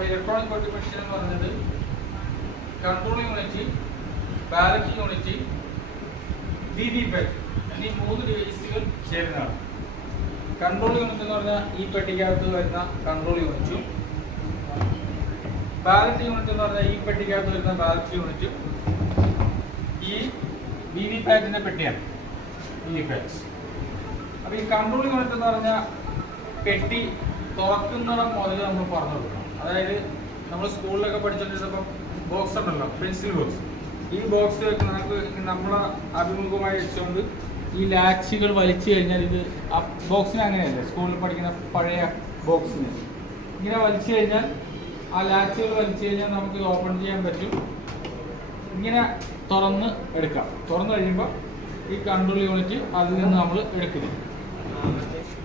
അപ്പോൾ electronic voting machine എന്ന് പറയുന്നത് control unit, ballot unit, VVPAT എന്നീ 3 ഡിവൈസുകൾ ചേരുന്നതാണ്. കൺട്രോൾ യൂണിറ്റ് എന്ന് പറഞ്ഞാൽ ഈ പെട്ടിക്കകത്ത് വരുന്ന കൺട്രോൾ യൂണിറ്റും, ബാലറ്റ് യൂണിറ്റ് എന്ന് പറഞ്ഞാൽ ഈ പെട്ടിക്കകത്ത് വരുന്ന ബാലറ്റ് യൂണിറ്റും, ഈ വിവിപാറ്റിന്റെ പെട്ടിയാണ് വിവിപാറ്റ്. അപ്പോൾ ഈ കൺട്രോൾ യൂണിറ്റ് എന്ന് പറഞ്ഞാൽ പെട്ടി തുറക്കുന്നിടം മുതൽ നമ്മൾ പറഞ്ഞു കൊടുക്കണം. അതായത് നമ്മൾ സ്കൂളിലൊക്കെ പഠിച്ചിട്ടിപ്പോൾ ബോക്സ് ഉണ്ടല്ലോ, പെൻസിൽ ബോക്സ്. ഈ ബോക്സ് നമുക്ക് നമ്മളെ അഭിമുഖമായി വെച്ചുകൊണ്ട് ഈ ലാച്ചുകൾ വലിച്ചു കഴിഞ്ഞാൽ ഇത് ആ ബോക്സിന് അങ്ങനെയല്ലേ, സ്കൂളിൽ പഠിക്കുന്ന പഴയ ബോക്സിന് ഇങ്ങനെ വലിച്ചു കഴിഞ്ഞാൽ ആ ലാച്ചുകൾ വലിച്ചു കഴിഞ്ഞാൽ നമുക്ക് ഇത് ഓപ്പൺ ചെയ്യാൻ പറ്റും. ഇങ്ങനെ തുറന്ന് എടുക്കാം. തുറന്നു കഴിയുമ്പോൾ ഈ കൺട്രോൾ യൂണിറ്റ് അതിൽ നിന്ന് നമ്മൾ എടുക്കുന്നു.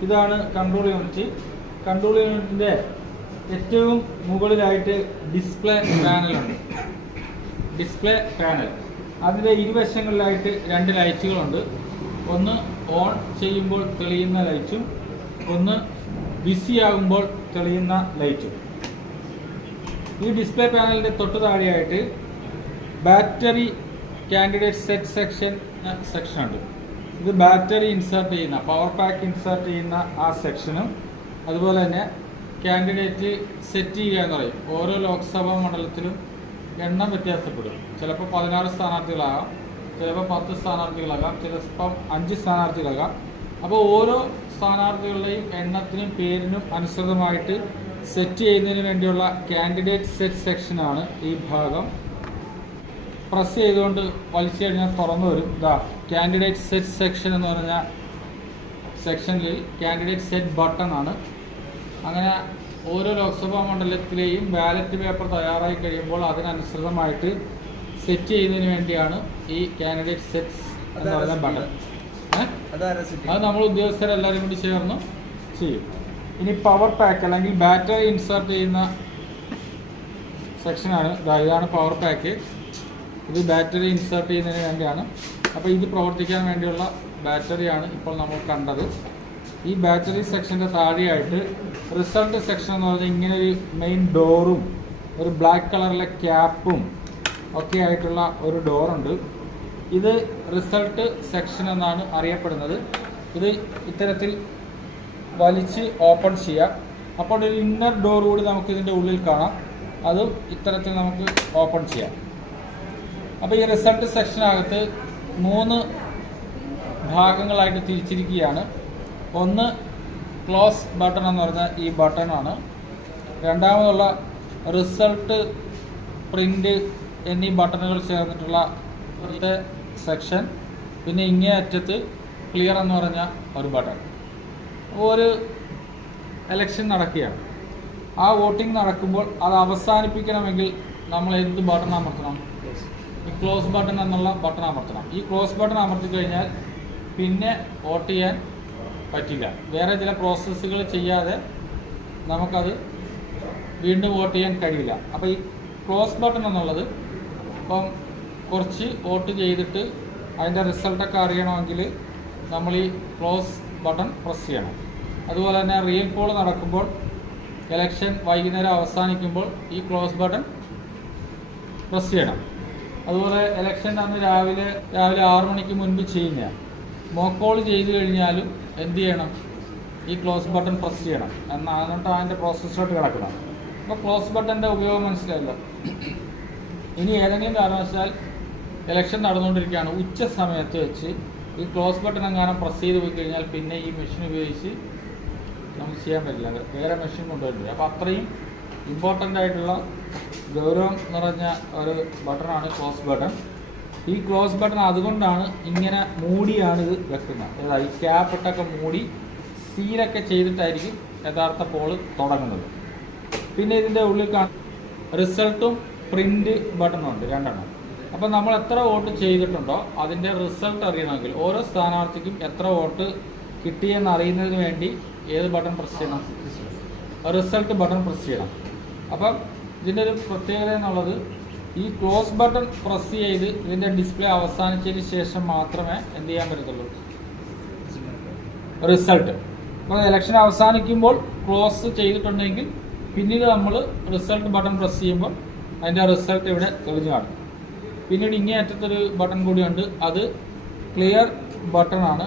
ഇതാണ് കൺട്രോൾ യൂണിറ്റ്. കൺട്രോൾ യൂണിറ്റിൻ്റെ ഏറ്റവും മുകളിലായിട്ട് ഡിസ്പ്ലേ പാനലുണ്ട്. ഡിസ്പ്ലേ പാനൽ അതിൻ്റെ ഇരുവശങ്ങളിലായിട്ട് 2 ലൈറ്റുകളുണ്ട്. ഒന്ന് ഓൺ ചെയ്യുമ്പോൾ തെളിയുന്ന ലൈറ്റും ഒന്ന് ബിസി ആകുമ്പോൾ തെളിയുന്ന ലൈറ്റും. ഈ ഡിസ്പ്ലേ പാനലിൻ്റെ തൊട്ട് താഴെയായിട്ട് ബാറ്ററി കാൻഡിഡേറ്റ് സെറ്റ് സെക്ഷൻ ഉണ്ട്. ഇത് ബാറ്ററി ഇൻസേർട്ട് ചെയ്യുന്ന, പവർ പാക്ക് ഇൻസേർട്ട് ചെയ്യുന്ന ആ സെക്ഷനും, അതുപോലെ തന്നെ കാൻഡിഡേറ്റ് സെറ്റ് ചെയ്യുക എന്ന് പറയും. ഓരോ ലോക്സഭാ മണ്ഡലത്തിലും എണ്ണം വ്യത്യാസപ്പെടും. ചിലപ്പോൾ 16 സ്ഥാനാർത്ഥികളാകാം, ചിലപ്പോൾ 10 സ്ഥാനാർത്ഥികളാകാം, ചിലപ്പോൾ 5 സ്ഥാനാർത്ഥികളാകാം. അപ്പോൾ ഓരോ സ്ഥാനാർത്ഥികളുടെയും എണ്ണത്തിനും പേരിനും അനുസൃതമായിട്ട് സെറ്റ് ചെയ്യുന്നതിന് വേണ്ടിയുള്ള കാൻഡിഡേറ്റ് സെറ്റ് സെക്ഷനാണ് ഈ ഭാഗം. പ്രസ് ചെയ്തുകൊണ്ട് വലിച്ചു കഴിഞ്ഞാൽ തുറന്നു വരും. ഇതാ കാൻഡിഡേറ്റ് സെറ്റ് സെക്ഷൻ എന്ന് പറഞ്ഞ സെക്ഷനിൽ കാൻഡിഡേറ്റ് സെറ്റ് ബട്ടൺ ആണ്. അങ്ങനെ ഓരോ ലോക്സഭാ മണ്ഡലത്തിലെയും ബാലറ്റ് പേപ്പർ തയ്യാറായി കഴിയുമ്പോൾ അതിനനുസൃതമായിട്ട് സെറ്റ് ചെയ്യുന്നതിന് വേണ്ടിയാണ് ഈ കാൻഡിഡേറ്റ് സെറ്റ് എന്ന് പറയുന്ന ബട്ടൺ. അത് നമ്മൾ ഉദ്യോഗസ്ഥരെല്ലാവരും കൂടി ചേർന്ന് ചെയ്യും. ഇനി പവർ പാക്ക് അല്ലെങ്കിൽ ബാറ്ററി ഇൻസേർട്ട് ചെയ്യുന്ന സെക്ഷനാണ്. ഇതാണ് പവർ പാക്ക്. ഇത് ബാറ്ററി ഇൻസേർട്ട് ചെയ്യുന്നതിന് വേണ്ടിയാണ്. അപ്പോൾ ഇത് പ്രവർത്തിക്കാൻ വേണ്ടിയുള്ള ബാറ്ററിയാണ് ഇപ്പോൾ നമ്മൾ കണ്ടത്. ഈ ബാറ്ററി സെക്ഷൻ്റെ താഴെയായിട്ട് റിസൾട്ട് സെക്ഷൻ എന്ന് പറഞ്ഞാൽ ഇങ്ങനെ ഒരു മെയിൻ ഡോറും ഒരു ബ്ലാക്ക് കളറിലെ ക്യാപ്പും ഒക്കെ ആയിട്ടുള്ള ഒരു ഡോറുണ്ട്. ഇത് റിസൾട്ട് സെക്ഷൻ എന്നാണ് അറിയപ്പെടുന്നത്. ഇത് ഇത്തരത്തിൽ വലിച്ച് ഓപ്പൺ ചെയ്യാം. അപ്പോൾ ഒരു ഇന്നർ ഡോർ കൂടി നമുക്ക് ഇതിൻ്റെ ഉള്ളിൽ കാണാം. അതും ഇത്തരത്തിൽ നമുക്ക് ഓപ്പൺ ചെയ്യാം. അപ്പോൾ ഈ റിസൾട്ട് സെക്ഷനകത്ത് 3 ഭാഗങ്ങളായിട്ട് തിരിച്ചിരിക്കുകയാണ്. ഒന്ന് ക്ലോസ് ബട്ടൺ എന്ന് പറഞ്ഞാൽ ഈ ബട്ടണാണ്. രണ്ടാമതുള്ള റിസൾട്ട്, പ്രിൻ്റ് എന്നീ ബട്ടണുകൾ ചേർന്നിട്ടുള്ള സെക്ഷൻ. പിന്നെ ഇങ്ങേ അറ്റത്ത് ക്ലിയർ എന്ന് പറഞ്ഞ ഒരു ബട്ടൺ. അപ്പോൾ ഒരു എലക്ഷൻ നടക്കുകയാണ്. ആ വോട്ടിംഗ് നടക്കുമ്പോൾ അത് അവസാനിപ്പിക്കണമെങ്കിൽ നമ്മൾ എന്ത് ബട്ടൺ അമർത്തണം? ഈ ക്ലോസ് ബട്ടൺ എന്നുള്ള ബട്ടൺ അമർത്തണം. ഈ ക്ലോസ് ബട്ടൺ അമർത്തി കഴിഞ്ഞാൽ പിന്നെ വോട്ട് ചെയ്യാൻ പറ്റില്ല. വേറെ ചില പ്രോസസ്സുകൾ ചെയ്യാതെ നമുക്കത് വീണ്ടും വോട്ട് ചെയ്യാൻ കഴിയില്ല. അപ്പോൾ ഈ ക്ലോസ് ബട്ടൺ എന്നുള്ളത് ഇപ്പം കുറച്ച് വോട്ട് ചെയ്തിട്ട് അതിൻ്റെ റിസൾട്ടൊക്കെ അറിയണമെങ്കിൽ നമ്മൾ ഈ ക്ലോസ് ബട്ടൺ പ്രസ് ചെയ്യണം. അതുപോലെ തന്നെ റിയൽ പോൾ നടക്കുമ്പോൾ, ഇലക്ഷൻ വൈകുന്നേരം അവസാനിക്കുമ്പോൾ ഈ ക്ലോസ് ബട്ടൺ പ്രസ് ചെയ്യണം. അതുപോലെ ഇലക്ഷൻ അന്ന് രാവിലെ 6 മണിക്ക് മുൻപ് ചെയ്യുന്ന മോക്ക് പോൾ ചെയ്ത് കഴിഞ്ഞാലും എന്ത് ചെയ്യണം? ഈ ക്ലോസ് ബട്ടൺ പ്രസ് ചെയ്യണം. എന്നിട്ട് അതിൻ്റെ പ്രോസസ്സിലോട്ട് കിടക്കണം. അപ്പോൾ ക്ലോസ് ബട്ടൻ്റെ ഉപയോഗം മനസ്സിലായല്ലോ. ഇനി ഏതെങ്കിലും കാരണവശാൽ ഇലക്ഷൻ നടന്നുകൊണ്ടിരിക്കുകയാണ്, ഉച്ച സമയത്ത് വെച്ച് ഈ ക്ലോസ് ബട്ടൺ എങ്ങാനും പ്രസ് ചെയ്ത് പോയി കഴിഞ്ഞാൽ പിന്നെ ഈ മെഷീൻ ഉപയോഗിച്ച് നമുക്ക് ചെയ്യാൻ പറ്റില്ല. വേറെ മെഷീൻ കൊണ്ടുവരില്ല. അപ്പോൾ അത്രയും ഇമ്പോർട്ടൻ്റ് ആയിട്ടുള്ള ഗൗരവം നിറഞ്ഞ ഒരു ബട്ടണാണ് ക്ലോസ് ബട്ടൺ. ഈ ക്ലോസ് ബട്ടൺ അതുകൊണ്ടാണ് ഇങ്ങനെ മൂടിയാണ് ഇത് വെക്കുന്നത്. അതായത് ഈ ക്യാപ്പിട്ടൊക്കെ മൂടി സീലൊക്കെ ചെയ്തിട്ടായിരിക്കും യഥാർത്ഥ പോൾ തുടങ്ങുന്നത്. പിന്നെ ഇതിൻ്റെ ഉള്ളിൽ റിസൾട്ടും പ്രിൻ്റ് ബട്ടണുണ്ട്, 2 എണ്ണം. അപ്പോൾ നമ്മൾ എത്ര വോട്ട് ചെയ്തിട്ടുണ്ടോ അതിൻ്റെ റിസൾട്ട് അറിയണമെങ്കിൽ ഓരോ സ്ഥാനാർത്ഥിക്കും എത്ര വോട്ട് കിട്ടിയെന്ന് അറിയുന്നതിന് വേണ്ടി ഏത് ബട്ടൺ പ്രസ് ചെയ്യണം? റിസൾട്ട് ബട്ടൺ പ്രസ് ചെയ്യണം. അപ്പം ഇതിൻ്റെ ഒരു പ്രത്യേകത എന്നുള്ളത് ഈ ക്ലോസ് ബട്ടൺ പ്രസ് ചെയ്ത് ഇതിൻ്റെ ഡിസ്പ്ലേ അവസാനിച്ചതിന് ശേഷം മാത്രമേ എന്ത് ചെയ്യാൻ പറ്റത്തുള്ളൂ? റിസൾട്ട്. അപ്പോൾ ഇലക്ഷൻ അവസാനിക്കുമ്പോൾ ക്ലോസ് ചെയ്തിട്ടുണ്ടെങ്കിൽ പിന്നീട് നമ്മൾ റിസൾട്ട് ബട്ടൺ പ്രസ് ചെയ്യുമ്പോൾ അതിൻ്റെ റിസൾട്ട് ഇവിടെ തെളിഞ്ഞു കാണും. പിന്നീട് ഇങ്ങേ അറ്റത്തൊരു ബട്ടൺ കൂടിയുണ്ട്, അത് ക്ലിയർ ബട്ടൺ ആണ്.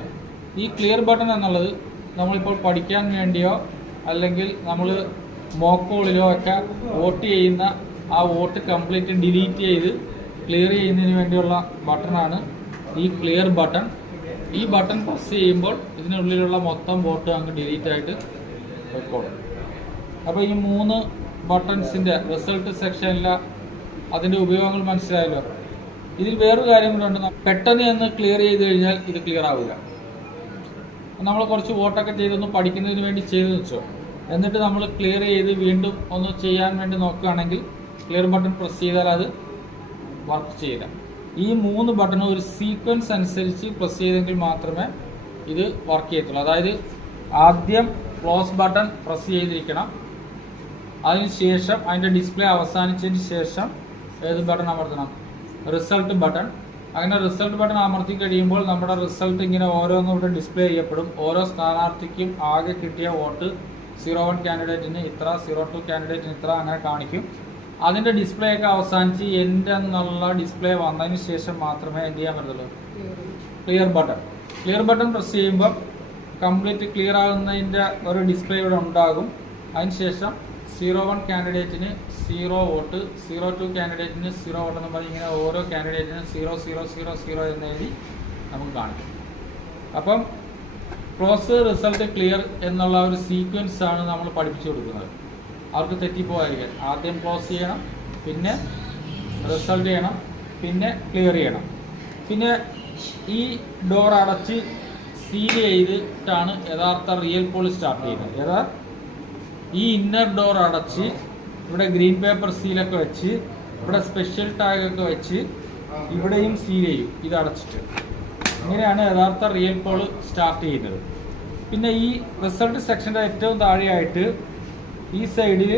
ഈ ക്ലിയർ ബട്ടൺ എന്നുള്ളത് നമ്മളിപ്പോൾ പഠിക്കാൻ വേണ്ടിയോ അല്ലെങ്കിൽ നമ്മൾ മോക്കോളിലോ ഒക്കെ വോട്ട് ചെയ്യുന്ന ആ വോട്ട് കംപ്ലീറ്റ് ഡിലീറ്റ് ചെയ്ത് ക്ലിയർ ചെയ്യുന്നതിന് വേണ്ടിയുള്ള ബട്ടണാണ് ഈ ക്ലിയർ ബട്ടൺ. ഈ ബട്ടൺ പ്രസ് ചെയ്യുമ്പോൾ ഇതിനുള്ളിലുള്ള മൊത്തം വോട്ട് അങ്ങ് ഡിലീറ്റ് ആയിട്ട് വെക്കോളും. അപ്പോൾ ഈ 3 ബട്ടൺസിൻ്റെ റിസൾട്ട് സെക്ഷനിലെ അതിൻ്റെ ഉപയോഗങ്ങൾ മനസ്സിലായല്ലോ. ഇതിൽ വേറൊരു കാര്യം കൂടെ ഉണ്ട്. പെട്ടെന്ന് ഒന്ന് ക്ലിയർ ചെയ്ത് കഴിഞ്ഞാൽ ഇത് ക്ലിയർ ആവില്ല. നമ്മൾ കുറച്ച് വോട്ടൊക്കെ ചെയ്തൊന്ന് പഠിക്കുന്നതിന് വേണ്ടി ചെയ്ത് വെച്ചോ, എന്നിട്ട് നമ്മൾ ക്ലിയർ ചെയ്ത് വീണ്ടും ഒന്ന് ചെയ്യാൻ വേണ്ടി നോക്കുകയാണെങ്കിൽ ക്ലിയർ ബട്ടൺ പ്രസ് ചെയ്താൽ അത് വർക്ക് ചെയ്യില്ല. ഈ 3 ബട്ടണും ഒരു സീക്വൻസ് അനുസരിച്ച് പ്രസ് ചെയ്തെങ്കിൽ മാത്രമേ ഇത് വർക്ക് ചെയ്യത്തുള്ളൂ. അതായത് ആദ്യം ക്ലോസ് ബട്ടൺ പ്രസ് ചെയ്തിരിക്കണം, അതിനുശേഷം അതിൻ്റെ ഡിസ്പ്ലേ അവസാനിച്ചതിന് ശേഷം ഏത് ബട്ടൺ അമർത്തണം? Result button. അങ്ങനെ റിസൾട്ട് ബട്ടൺ അമർത്തി കഴിയുമ്പോൾ നമ്മുടെ റിസൾട്ട് ഇങ്ങനെ ഓരോന്നും ഇവിടെ ഡിസ്പ്ലേ ചെയ്യപ്പെടും. ഓരോ സ്ഥാനാർത്ഥിക്കും ആകെ കിട്ടിയ വോട്ട് 01 കാൻഡിഡേറ്റിന് ഇത്ര, 02 കാൻഡിഡേറ്റിന് ഇത്ര, അങ്ങനെ കാണിക്കും. അതിൻ്റെ ഡിസ്പ്ലേ ഒക്കെ അവസാനിച്ച് എൻ്റെ എന്നുള്ള ഡിസ്പ്ലേ വന്നതിന് ശേഷം മാത്രമേ എന്ത് ചെയ്യാൻ പറ്റുള്ളൂ? Clear button. Clear button press ചെയ്യുമ്പോൾ കംപ്ലീറ്റ് ക്ലിയർ ആകുന്നതിൻ്റെ ഒരു ഡിസ്പ്ലേ ഇവിടെ ഉണ്ടാകും. അതിനുശേഷം 01 കാൻഡിഡേറ്റിന് 0 വോട്ട്, 02 കാൻഡിഡേറ്റിന് 0 വോട്ട് എന്ന് പറഞ്ഞ് ഇങ്ങനെ ഓരോ കാൻഡിഡേറ്റിനും 0000 എന്ന് എഴുതി നമുക്ക് കാണിക്കും. അപ്പം ക്ലോസ്, റിസൾട്ട്, ക്ലിയർ എന്നുള്ള ഒരു സീക്വൻസ് ആണ് നമ്മൾ പഠിപ്പിച്ചു കൊടുക്കുന്നത്. അവർക്ക് തെറ്റിപ്പോകാതിരിക്കാൻ ആദ്യം ക്ലോസ് ചെയ്യണം, പിന്നെ റിസൾട്ട് ചെയ്യണം, പിന്നെ ക്ലിയർ ചെയ്യണം. പിന്നെ ഈ ഡോർ അടച്ച് സീൽ ചെയ്തിട്ടാണ് യഥാർത്ഥ റിയൽ പോൾ സ്റ്റാർട്ട് ചെയ്യുന്നത്. ഈ ഇന്നർ ഡോർ അടച്ച് ഇവിടെ ഗ്രീൻ പേപ്പർ സീലൊക്കെ വെച്ച് ഇവിടെ സ്പെഷ്യൽ ടാഗൊക്കെ വെച്ച് ഇവിടെയും സീൽ ചെയ്യും ഇത് അടച്ചിട്ട്. ഇങ്ങനെയാണ് യഥാർത്ഥ റിയൽ പോൾ സ്റ്റാർട്ട് ചെയ്യുന്നത്. പിന്നെ ഈ റിസൾട്ട് സെക്ഷൻ്റെ ഏറ്റവും താഴെയായിട്ട് ഈ സൈഡിൽ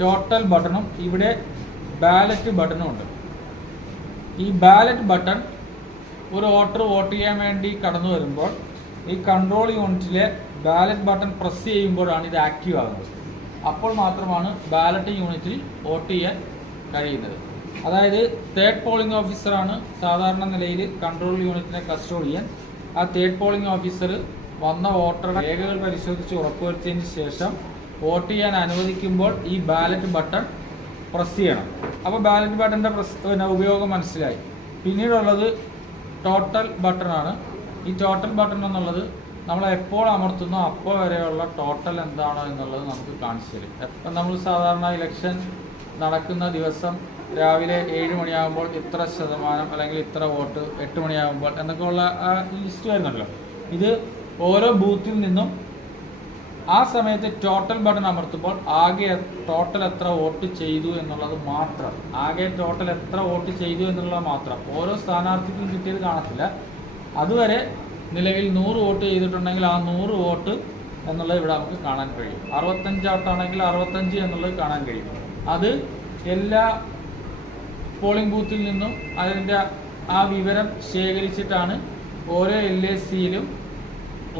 ടോട്ടൽ ബട്ടണും ഇവിടെ ബാലറ്റ് ബട്ടണും ഉണ്ട്. ഈ ബാലറ്റ് ബട്ടൺ ഒരു വോട്ടർ വോട്ട് ചെയ്യാൻ വേണ്ടി കടന്നു വരുമ്പോൾ ഈ കൺട്രോൾ യൂണിറ്റിലെ ബാലറ്റ് ബട്ടൺ പ്രസ് ചെയ്യുമ്പോഴാണ് ഇത് ആക്റ്റീവ് ആകുന്നത്. അപ്പോൾ മാത്രമാണ് ബാലറ്റ് യൂണിറ്റിൽ വോട്ട് ചെയ്യാൻ കഴിയുന്നത്. അതായത് തേർഡ് പോളിംഗ് ഓഫീസറാണ് സാധാരണ നിലയിൽ കൺട്രോൾ യൂണിറ്റിനെ കസ്റ്റോഡിയൻ. ആ തേർഡ് പോളിംഗ് ഓഫീസർ വന്ന വോട്ടറുടെ രേഖകൾ പരിശോധിച്ച് ഉറപ്പുവരുത്തിയതിന് ശേഷം വോട്ട് ചെയ്യാൻ അനുവദിക്കുമ്പോൾ ഈ ബാലറ്റ് ബട്ടൺ പ്രസ് ചെയ്യണം. അപ്പോൾ ബാലറ്റ് ബട്ടൻ്റെ ഉപയോഗം മനസ്സിലായി. പിന്നീടുള്ളത് ടോട്ടൽ ബട്ടണാണ്. ഈ ടോട്ടൽ ബട്ടൺ എന്നുള്ളത് നമ്മൾ എപ്പോൾ അമർത്തുന്നോ അപ്പോൾ വരെയുള്ള ടോട്ടൽ എന്താണോ എന്നുള്ളത് നമുക്ക് കാണിച്ചു തരും. എപ്പം നമ്മൾ സാധാരണ ഇലക്ഷൻ നടക്കുന്ന ദിവസം രാവിലെ 7 മണിയാകുമ്പോൾ ഇത്ര ശതമാനം അല്ലെങ്കിൽ ഇത്ര വോട്ട്, 8 മണിയാകുമ്പോൾ എന്നൊക്കെ ഉള്ള ലിസ്റ്റ് വരുന്നുണ്ടല്ലോ. ഇത് ഓരോ ബൂത്തിൽ നിന്നും ആ സമയത്ത് ടോട്ടൽ ബട്ടൺ അമർത്തുമ്പോൾ ആകെ ടോട്ടൽ എത്ര വോട്ട് ചെയ്തു എന്നുള്ളത് മാത്രം, ആകെ ടോട്ടൽ എത്ര വോട്ട് ചെയ്തു എന്നുള്ളത് മാത്രം, ഓരോ സ്ഥാനാർത്ഥിക്കും കിട്ടിയത് കാണത്തില്ല. അതുവരെ നിലവിൽ 100 വോട്ട് ചെയ്തിട്ടുണ്ടെങ്കിൽ ആ 100 വോട്ട് എന്നുള്ളത് ഇവിടെ നമുക്ക് കാണാൻ കഴിയും. 65 വോട്ടാണെങ്കിൽ 65 എന്നുള്ളത് കാണാൻ കഴിയും. അത് എല്ലാ പോളിംഗ് ബൂത്തിൽ നിന്നും അതിൻ്റെ ആ വിവരം ശേഖരിച്ചിട്ടാണ് ഓരോ LACയിലും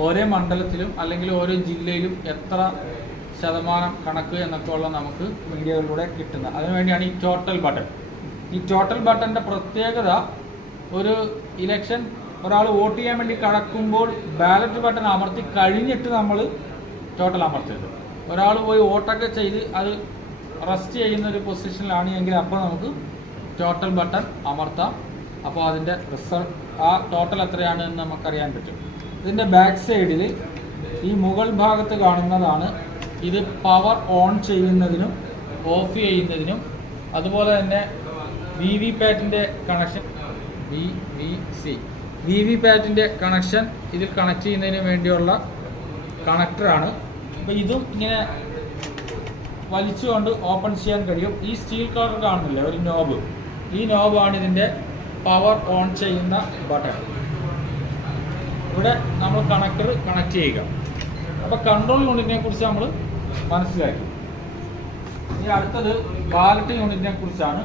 ഓരോ മണ്ഡലത്തിലും അല്ലെങ്കിൽ ഓരോ ജില്ലയിലും എത്ര ശതമാനം കണക്ക് എന്നൊക്കെ ഉള്ള നമുക്ക് മീഡിയകളിലൂടെ കിട്ടുന്നത്. അതിനുവേണ്ടിയാണ് ഈ ടോട്ടൽ ബട്ടൺ. ഈ ടോട്ടൽ ബട്ടൻ്റെ പ്രത്യേകത, ഒരു ഇലക്ഷൻ ഒരാൾ വോട്ട് ചെയ്യാൻ വേണ്ടി കടക്കുമ്പോൾ ബാലറ്റ് ബട്ടൺ അമർത്തി കഴിഞ്ഞിട്ട് നമ്മൾ ടോട്ടൽ അമർത്തരുത്. ഒരാൾ പോയി വോട്ടൊക്കെ ചെയ്ത് അത് റെസ്റ്റ് ചെയ്യുന്ന ഒരു പൊസിഷനിലാണ് എങ്കിൽ അപ്പോൾ നമുക്ക് ടോട്ടൽ ബട്ടൺ അമർത്താം. അപ്പോൾ അതിൻ്റെ റിസൾട്ട്, ആ ടോട്ടൽ എത്രയാണ് എന്ന് നമുക്കറിയാൻ പറ്റും. ഇതിൻ്റെ ബാക്ക് സൈഡിൽ ഈ മുകൾ ഭാഗത്ത് കാണുന്നതാണ് ഇത് പവർ ഓൺ ചെയ്യുന്നതിനും ഓഫ് ചെയ്യുന്നതിനും, അതുപോലെ തന്നെ VVPATൻ്റെ കണക്ഷൻ, VVPATൻ്റെ കണക്ഷൻ ഇതിൽ കണക്ട് ചെയ്യുന്നതിന് വേണ്ടിയുള്ള കണക്ടറാണ്. അപ്പോൾ ഇതും ഇങ്ങനെ വലിച്ചുകൊണ്ട് ഓപ്പൺ ചെയ്യാൻ കഴിയും. ഈ സ്റ്റീൽ കളർ കാണുന്നില്ല ഒരു നോബ്, ഈ നോബാണ് ഇതിൻ്റെ പവർ ഓൺ ചെയ്യുന്ന ബട്ടൺ. ഇവിടെ നമ്മൾ കണക്ടർ കണക്ട് ചെയ്യുക. അപ്പോൾ കൺട്രോൾ യൂണിറ്റിനെ കുറിച്ച് നമ്മൾ മനസ്സിലാക്കി. ഇനി അടുത്തത് ബാലറ്റ് യൂണിറ്റിനെ കുറിച്ചാണ്.